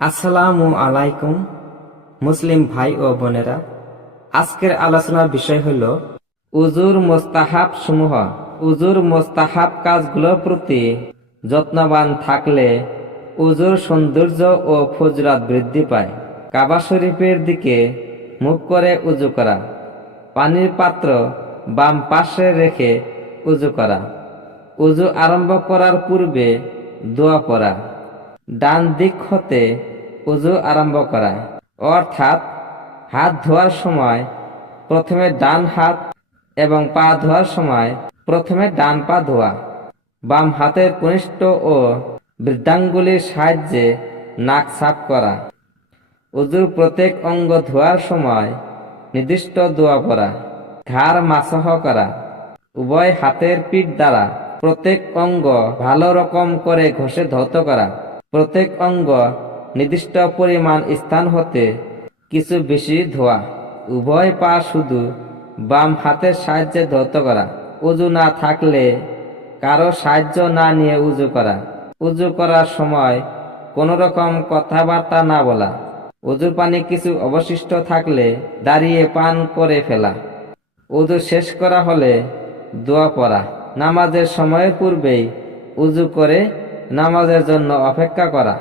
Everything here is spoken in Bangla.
আসসালামু আলাইকুম মুসলিম ভাই ও বোনেরা, আজকের আলোচনার বিষয় হল উজুর মোস্তাহাব সমূহ। উজুর মোস্তাহাব কাজগুলোর প্রতি যত্নবান থাকলে উজুর সৌন্দর্য ও ফজিলত বৃদ্ধি পায়। কাবা শরীফের দিকে মুখ করে উজু করা, পানির পাত্র বাম পাশে রেখে উজু করা, উজু আরম্ভ করার পূর্বে দোয়া পড়া, ডান দিক হতে উজু আরম্ভ করা, অর্থাৎ হাত ধোয়ার সময় প্রথমে ডান হাত এবং পা ধোয়ার সময় প্রথমে ডান পা ধোয়া, বাম হাতের কনিষ্ঠ ও বৃদ্ধাঙ্গুলির সাহায্যে নাক সাফ করা, উজুর প্রত্যেক অঙ্গ ধোয়ার সময় নির্দিষ্ট দোয়া পড়া, ঘাড় মাসহ করা, উভয় হাতের পিঠ দ্বারা প্রত্যেক অঙ্গ ভালো রকম করে ঘষে ধৌত করা, প্রত্যেক অঙ্গ নির্দিষ্ট পরিমাণ স্থান হতে কিছু বেশি ধোয়া, উভয় পা শুধু বাম হাতের সাহায্যে ধৌত করা, উজু না থাকলে কারো সাহায্য না নিয়ে উজু করা, উজু করার সময় কোনো রকম কথাবার্তা না বলা, উজুর পানি কিছু অবশিষ্ট থাকলে দাঁড়িয়ে পান করে ফেলা, উজু শেষ করা হলে দোয়া পড়া, নামাজের সময়ের পূর্বেই উজু করে নামাজের জন্য অপেক্ষা করা।